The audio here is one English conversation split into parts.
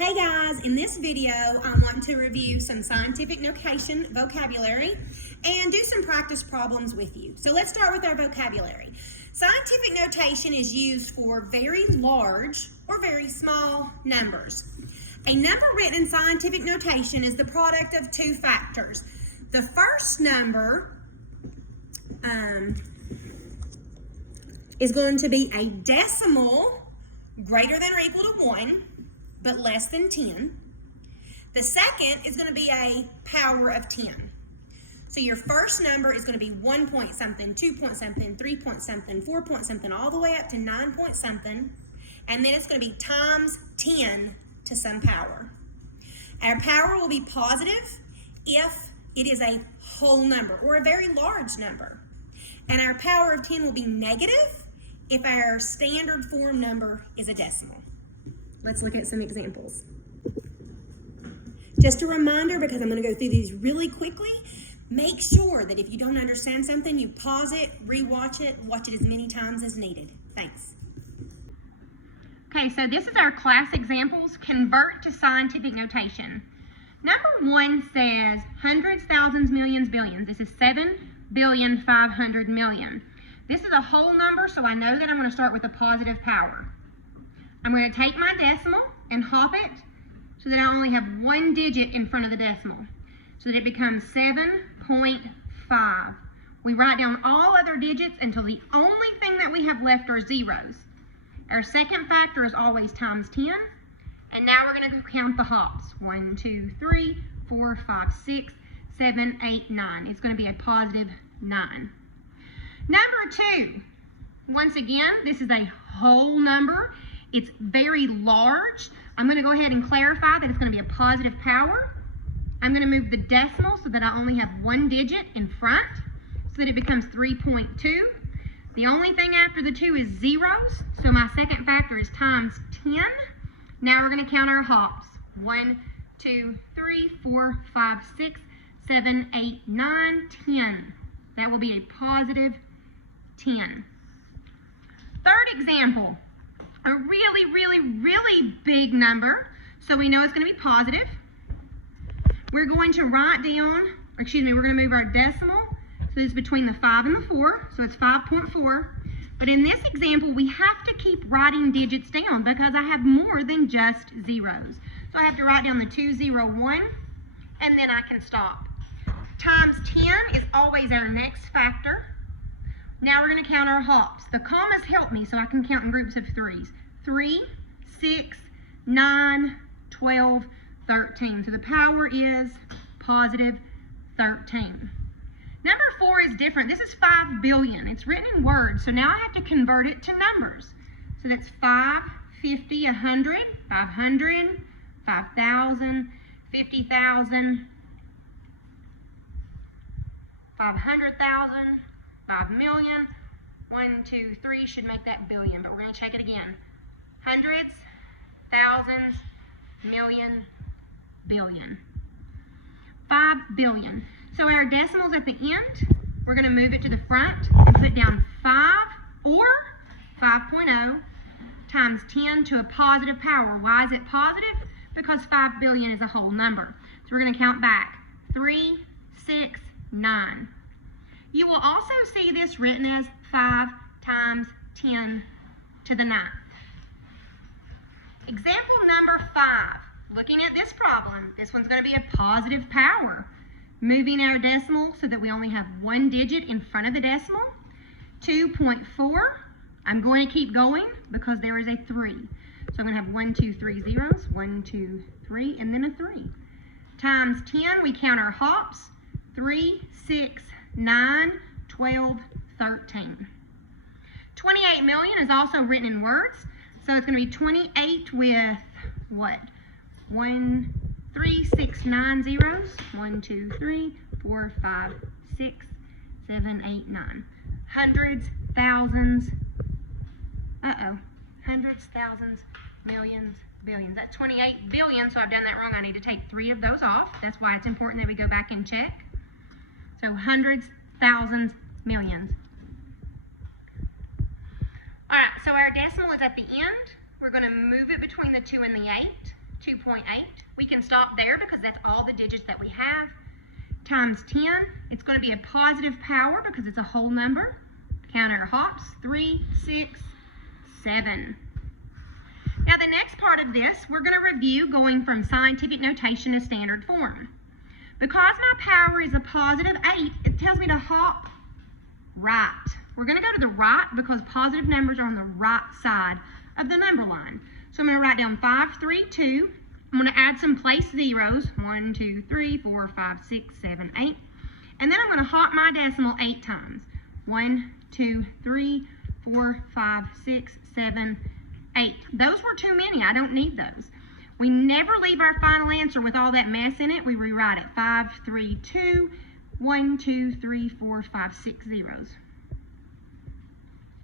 Hey guys, in this video I want to review some scientific notation vocabulary and do some practice problems with you. So let's start with our vocabulary. Scientific notation is used for very large or very small numbers. A number written in scientific notation is the product of two factors. The first number is going to be a decimal greater than or equal to 1, but less than 10. The second is going to be a power of 10. So your first number is going to be 1 point something, 2 point something, 3 point something, 4 point something, all the way up to 9 point something. And then it's going to be times 10 to some power. Our power will be positive if it is a whole number or a very large number. And our power of 10 will be negative if our standard form number is a decimal. Let's look at some examples. Just a reminder, because I'm going to go through these really quickly, make sure that if you don't understand something, you pause it, rewatch it, watch it as many times as needed. Thanks. Okay, so this is our class examples. Convert to scientific notation. Number 1 says hundreds, thousands, millions, billions. This is 7,500,000,000. This is a whole number, so I know that I'm going to start with a positive power. I'm going to take my decimal and hop it so that I only have one digit in front of the decimal, so that it becomes 7.5. We write down all other digits until the only thing that we have left are zeros. Our second factor is always times 10, and now we're going to count the hops. 1, 2, 3, 4, 5, 6, 7, 8, 9. It's going to be a positive 9. Number 2, once again, this is a whole number. It's very large. I'm going to go ahead and clarify that it's going to be a positive power. I'm going to move the decimal so that I only have one digit in front so that it becomes 3.2. The only thing after the 2 is zeros, so my second factor is times 10. Now we're going to count our hops. 1, 2, 3, 4, 5, 6, 7, 8, 9, 10. That will be a positive 10. Third example. A really big number, so we know it's going to be positive. We're going to write down, we're going to move our decimal, so it's between the 5 and the 4, so it's 5.4. But in this example, we have to keep writing digits down because I have more than just zeros. So I have to write down the 201, and then I can stop. Times 10 is always our next factor. Now we're going to count our hops. The commas help me so I can count in groups of 3s. 3, 6, 9, 12, 13. So the power is positive 13. Number 4 is different. This is 5 billion. It's written in words, so now I have to convert it to numbers. So that's 5, 50, 100, 500, 5,000, 50,000, 500,000, 5 million, 1, 2, 3 should make that billion, but we're going to check it again. Hundreds, thousands, million, billion. 5 billion. So our decimals at the end, we're going to move it to the front and put down 5 or 5.0 times 10 to a positive power. Why is it positive? Because 5 billion is a whole number. So we're going to count back. 3, 6, 9. You will also see this written as 5 times 10 to the 9th. Example number 5. Looking at this problem, this one's going to be a positive power. Moving our decimal so that we only have one digit in front of the decimal. 2.4. I'm going to keep going because there is a 3. So I'm going to have 1, 2, 3 zeros. 1, 2, 3, and then a 3. Times 10, we count our hops. 3, 6, 9, 12, 13. 28 million is also written in words, so it's going to be 28 with what? 1, 3, 6, 9 zeros. 1, 2, 3, 4, 5, 6, 7, 8, 9. Hundreds, thousands, hundreds, thousands, millions, billions. That's 28 billion, so I've done that wrong. I need to take 3 of those off. That's why it's important that we go back and check. So hundreds, thousands, millions. All right, so our decimal is at the end. We're going to move it between the 2 and the 8. 2.8. We can stop there because that's all the digits that we have. Times 10, it's going to be a positive power because it's a whole number. Count our hops, 3, 6, 7. Now the next part of this, we're going to review going from scientific notation to standard form. Because my power is a positive 8, it tells me to hop right. We're going to go to the right because positive numbers are on the right side of the number line. So I'm going to write down 5, 3, 2. I'm going to add some place zeros, 1, 2, 3, 4, 5, 6, 7, 8. And then I'm going to hop my decimal 8 times. 1, 2, 3, 4, 5, 6, 7, 8. Those were too many. I don't need those. We never leave our final answer with all that mess in it. We rewrite it. 5, 3, 2, 1, 2, 3, 4, 5, 6 zeros.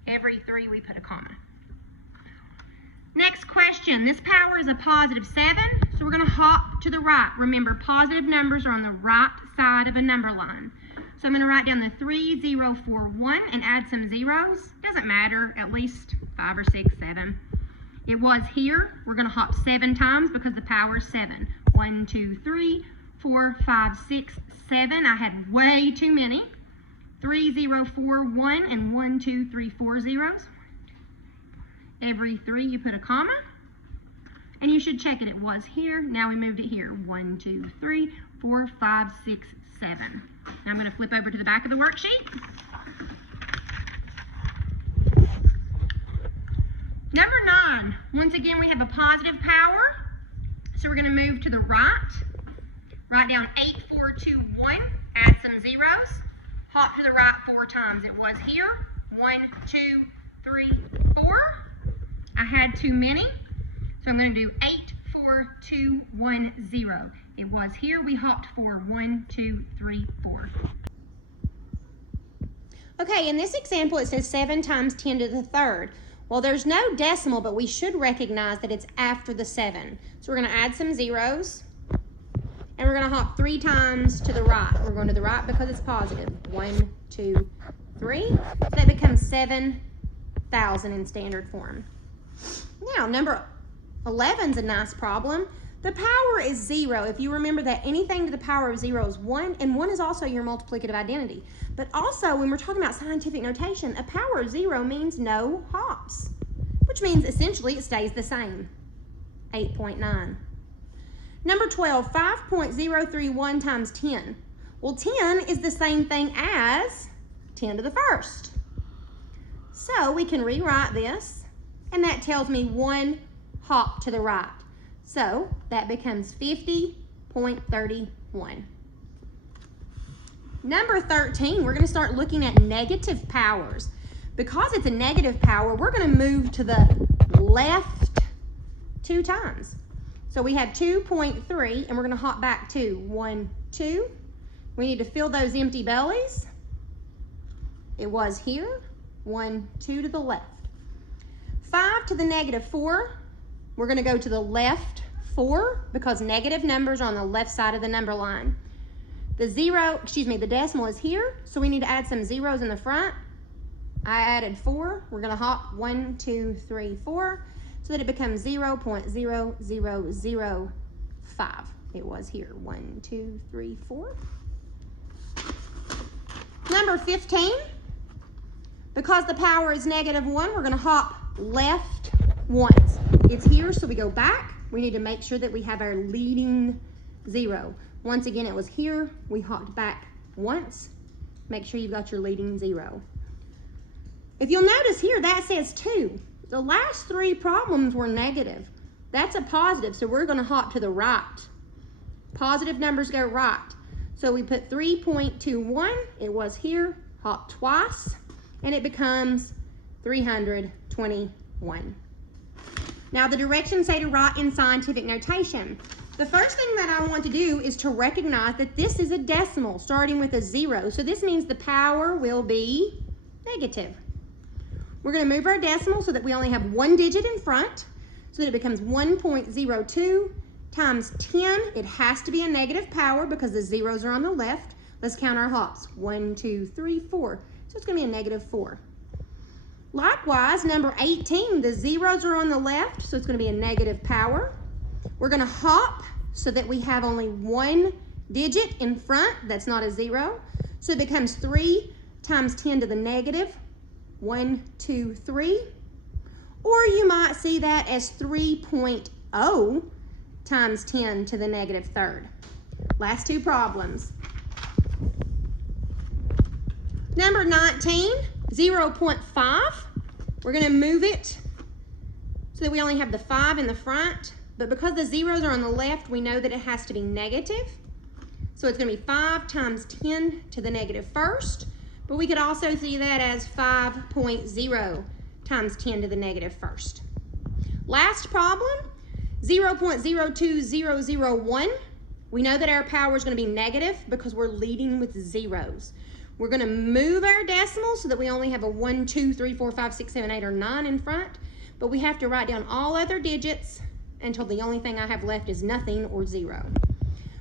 Every 3 we put a comma. Next question. This power is a positive 7, so we're going to hop to the right. Remember, positive numbers are on the right side of a number line. So I'm going to write down the 3, 0, 4, 1 and add some zeros. Doesn't matter, at least 5 or 6, 7. It was here. We're going to hop 7 times because the power is 7. 1, 2, 3, 4, 5, 6, 7. I had way too many. 3, 0, 4, 1 and 1, 2, 3, 4 zeros. Every 3 you put a comma. And you should check it. It was here. Now we moved it here. 1, 2, 3, 4, 5, 6, 7. Now I'm going to flip over to the back of the worksheet. Number 9. Once again, we have a positive power. So we're going to move to the right. Write down 8, 4, 2, 1. Add some zeros. Hop to the right 4 times. It was here. 1, 2, 3, 4. I had too many. So I'm going to do 8, 4, 2, 1, 0. It was here. We hopped 4. 1, 2, 3, 4. Okay, in this example, it says 7 times 10 to the third. Well, there's no decimal, but we should recognize that it's after the 7. So we're going to add some zeros. And we're going to hop 3 times to the right. We're going to the right because it's positive. 1, 2, 3. So that becomes 7,000 in standard form. Now, number 11 is a nice problem. The power is 0. If you remember that anything to the power of 0 is 1, and 1 is also your multiplicative identity. But also, when we're talking about scientific notation, a power of 0 means no hops, which means essentially it stays the same, 8.9. Number 12, 5.031 times 10. Well, 10 is the same thing as 10 to the first. So we can rewrite this, and that tells me 1 hop to the right. So that becomes 50.31. Number 13, we're going to start looking at negative powers. Because it's a negative power, we're going to move to the left 2 times. So we have 2.3, and we're going to hop back to 1, 2. We need to fill those empty bellies. It was here. 1, 2 to the left. 5 to the negative 4. We're going to go to the left 4 because negative numbers are on the left side of the number line. The decimal is here, so we need to add some zeros in the front. I added 4. We're going to hop 1, 2, 3, 4 so that it becomes 0.0005. It was here. 1, 2, 3, 4. Number 15. Because the power is negative 1, we're going to hop left once. It's here, so we go back. We need to make sure that we have our leading 0. Once again, it was here. We hopped back once. Make sure you've got your leading 0. If you'll notice here, that says 2. The last 3 problems were negative. That's a positive, so we're going to hop to the right. Positive numbers go right. So we put 3.21. It was here. Hop twice, and it becomes 321. Now the directions say to write in scientific notation. The first thing that I want to do is to recognize that this is a decimal starting with a 0. So this means the power will be negative. We're going to move our decimal so that we only have 1 digit in front so that it becomes 1.02 times 10. It has to be a negative power because the zeros are on the left. Let's count our hops. 1, 2, 3, 4. So it's going to be a negative 4. Likewise, number 18, the zeros are on the left, so it's going to be a negative power. We're gonna hop so that we have only one digit in front that's not a 0. So it becomes 3 times 10 to the negative 1, 2, 3. Or you might see that as 3.0 times 10 to the negative third. Last two problems. Number 19, 0.5. We're going to move it so that we only have the 5 in the front. But because the zeros are on the left, we know that it has to be negative. So it's going to be 5 times 10 to the negative first. But we could also see that as 5.0 times 10 to the negative first. Last problem, 0.02001. We know that our power is going to be negative because we're leading with zeros. We're going to move our decimal so that we only have a 1, 2, 3, 4, 5, 6, 7, 8, or 9 in front. But we have to write down all other digits until the only thing I have left is nothing or 0.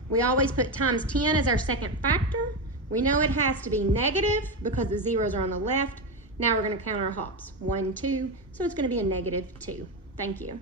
We always put times 10 as our second factor. We know it has to be negative because the zeros are on the left. Now we're going to count our hops. 1, 2, so it's going to be a negative 2. Thank you.